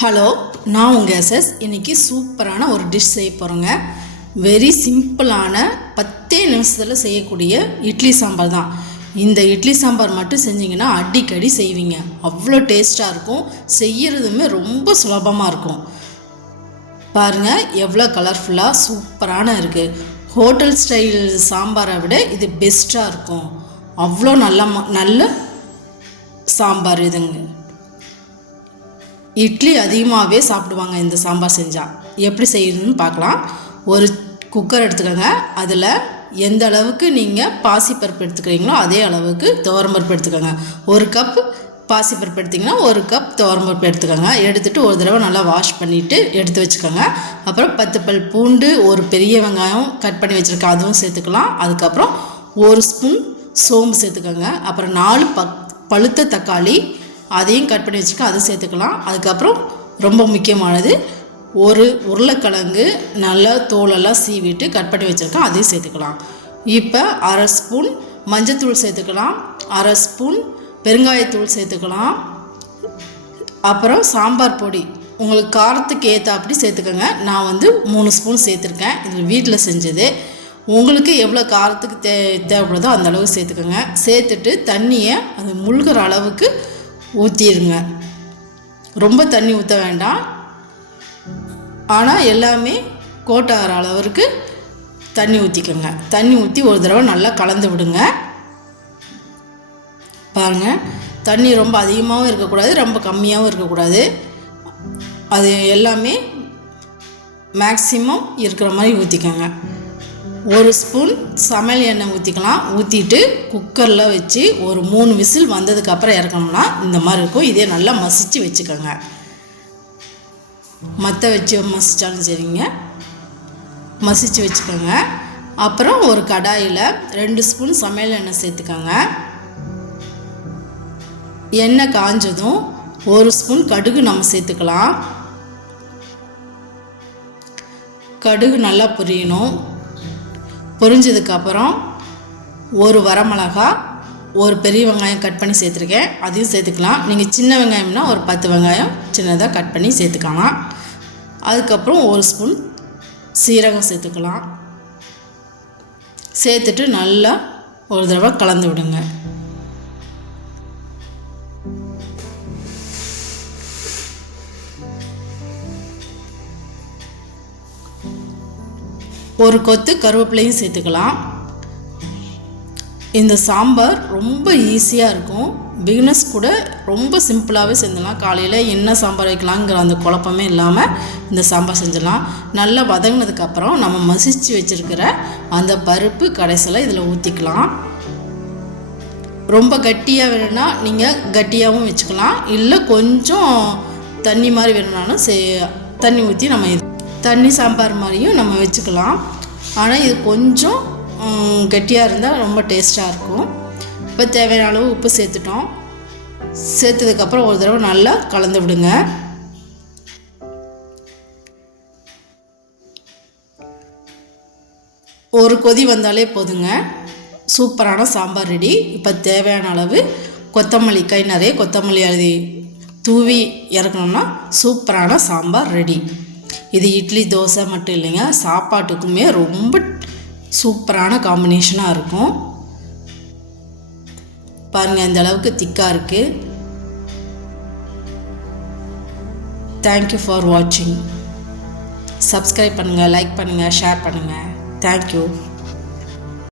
Hello, நான் உங்கள் SS. இன்றைக்கி சூப்பரான ஒரு டிஷ் செய்ய போகிறேங்க. வெரி சிம்பிளான 10 நிமிஷத்தில் செய்யக்கூடிய இட்லி சாம்பார் தான். இந்த இட்லி சாம்பார் மட்டும் செஞ்சிங்கன்னா அடிக்கடி செய்வீங்க. அவ்வளோ டேஸ்ட்டாக இருக்கும். செய்கிறதுமே ரொம்ப சுலபமாக இருக்கும். பாருங்கள் எவ்வளோ கலர்ஃபுல்லாக சூப்பரான இருக்குது. ஹோட்டல் ஸ்டைல் சாம்பாரை விட இது பெஸ்ட்டாக இருக்கும். அவ்வளோ நல்ல சாம்பார் இதுங்க. இட்லி அதிகமாகவே சாப்பிடுவாங்க இந்த சாம்பார் செஞ்சால். எப்படி செய்யணும்னு பார்க்கலாம். ஒரு குக்கர் எடுத்துக்கோங்க. அதில் எந்த அளவுக்கு நீங்கள் பாசிப்பருப்பு எடுத்துக்கிறீங்களோ அதே அளவுக்கு துவரம்பருப்பு எடுத்துக்கோங்க. ஒரு கப் பாசிப்பருப்பு எடுத்திங்கன்னா ஒரு கப் துவரம்பருப்பு எடுத்துக்கோங்க. எடுத்துகிட்டு ஒரு தடவை நல்லா வாஷ் பண்ணிவிட்டு எடுத்து வச்சுக்கோங்க. அப்புறம் 10 பல் பூண்டு, ஒரு பெரிய வெங்காயம் கட் பண்ணி வச்சுருக்கேன், அதுவும் சேர்த்துக்கலாம். அதுக்கப்புறம் 1 ஸ்பூன் சோம்பு சேர்த்துக்கோங்க. அப்புறம் 4 பழுத்த தக்காளி, அதையும் கட் பண்ணி வச்சுக்க, அதை சேர்த்துக்கலாம். அதுக்கப்புறம் ரொம்ப முக்கியமானது, ஒரு உருளைக்கிழங்கு நல்லா தோலெல்லாம் சீவிட்டு கட் பண்ணி வச்சுருக்கேன், அதையும் சேர்த்துக்கலாம். இப்போ 1/2 ஸ்பூன் மஞ்சத்தூள் சேர்த்துக்கலாம். 1/2 ஸ்பூன் பெருங்காயத்தூள் சேர்த்துக்கலாம். அப்புறம் சாம்பார் பொடி உங்களுக்கு காரத்துக்கு ஏற்றாப்படி சேர்த்துக்கோங்க. நான் 3 ஸ்பூன் சேர்த்துருக்கேன். இது வீட்டில் செஞ்சது. உங்களுக்கு எவ்வளோ காரத்துக்கு தேவைப்படுதோ அந்த அளவுக்கு சேர்த்துக்கோங்க. சேர்த்துட்டு தண்ணியை அது முழுகிற அளவுக்கு ஊற்றிடுங்க. ரொம்ப தண்ணி ஊற்ற வேண்டாம், ஆனால் எல்லாமே கோட்டாகிற அளவுக்கு தண்ணி ஊற்றிக்கோங்க. தண்ணி ஊற்றி ஒரு தடவை நல்லா கலந்து விடுங்க. பாருங்கள், தண்ணி ரொம்ப அதிகமாகவும் இருக்கக்கூடாது, ரொம்ப கம்மியாகவும் இருக்கக்கூடாது. அது எல்லாமே மேக்ஸிமம் இருக்கிற மாதிரி ஊற்றிக்கோங்க. 1 ஸ்பூன் சமையல் எண்ணெய் ஊற்றிக்கலாம். ஊற்றிட்டு குக்கரில் வச்சு ஒரு 3 விசில் வந்ததுக்கப்புறம் இறக்கணும்னா இந்த மாதிரி இருக்கும். இதே நல்லா மசித்து வச்சுக்கோங்க. மற்ற வச்சு மசித்தாலும் சரிங்க, மசித்து வச்சுக்கோங்க. அப்புறம் ஒரு கடாயில் 2 ஸ்பூன் சமையல் எண்ணெய் சேர்த்துக்கோங்க. எண்ணெய் காஞ்சதும் 1 ஸ்பூன் கடுகு நம்ம சேர்த்துக்கலாம். கடுகு நல்லா பொரியணும். பொரிஞ்சதுக்கப்புறம் ஒரு வரமிளகா, ஒரு பெரிய வெங்காயம் கட் பண்ணி சேர்த்துருக்கேன், அதையும் சேர்த்துக்கலாம். நீங்கள் சின்ன வெங்காயம்னா ஒரு 10 வெங்காயம் சின்னதாக கட் பண்ணி சேர்த்துக்கலாம். அதுக்கப்புறம் 1 ஸ்பூன் சீரகம் சேர்த்துக்கலாம். சேர்த்துட்டு நல்லா ஒரு தடவை கலந்து விடுங்க. ஒரு கொத்து கருவேப்பிலையும் சேர்த்துக்கலாம். இந்த சாம்பார் ரொம்ப ஈஸியாக இருக்கும். பிகினர்ஸ் கூட ரொம்ப சிம்பிளாகவே செஞ்சிடலாம். காலையில் என்ன சாம்பார் வைக்கலாங்கிற அந்த குழப்பமே இல்லாமல் இந்த சாம்பார் செஞ்சிடலாம். நல்லா வதங்கினதுக்கப்புறம் நம்ம மசிச்சு வச்சுருக்கிற அந்த பருப்பு கடைசியில் இதில் ஊற்றிக்கலாம். ரொம்ப கட்டியாக வேணும்னா நீங்கள் கட்டியாகவும் வச்சுக்கலாம், இல்லை கொஞ்சம் தண்ணி மாதிரி வேணும்னாலும் தண்ணி ஊற்றி நம்ம தண்ணி சாம்பார் மாதிரியும் நம்ம வச்சுக்கலாம். ஆனால் இது கொஞ்சம் கெட்டியாக இருந்தால் ரொம்ப டேஸ்ட்டாக இருக்கும். இப்போ தேவையான அளவு உப்பு சேர்த்துட்டோம். சேர்த்ததுக்கப்புறம் ஒரு தடவை நல்லா கலந்து விடுங்க. ஒரு கொதி வந்தாலே போதுங்க, சூப்பரான சாம்பார் ரெடி. இப்போ தேவையான அளவு கொத்தமல்லி, கை நிறைய கொத்தமல்லி அழுதி தூவி இறக்கணும்னா சூப்பரான சாம்பார் ரெடி. இது இட்லி, தோசை மட்டும் இல்லைங்க, சாப்பாட்டுக்குமே ரொம்ப சூப்பரான காம்பினேஷனாக இருக்கும். பாருங்கள், இந்த அளவுக்கு திக்காக இருக்குது. தேங்க்யூ ஃபார் வாட்சிங். சப்ஸ்கிரைப் பண்ணுங்கள், லைக் பண்ணுங்கள், ஷேர் பண்ணுங்கள். தேங்க்யூ.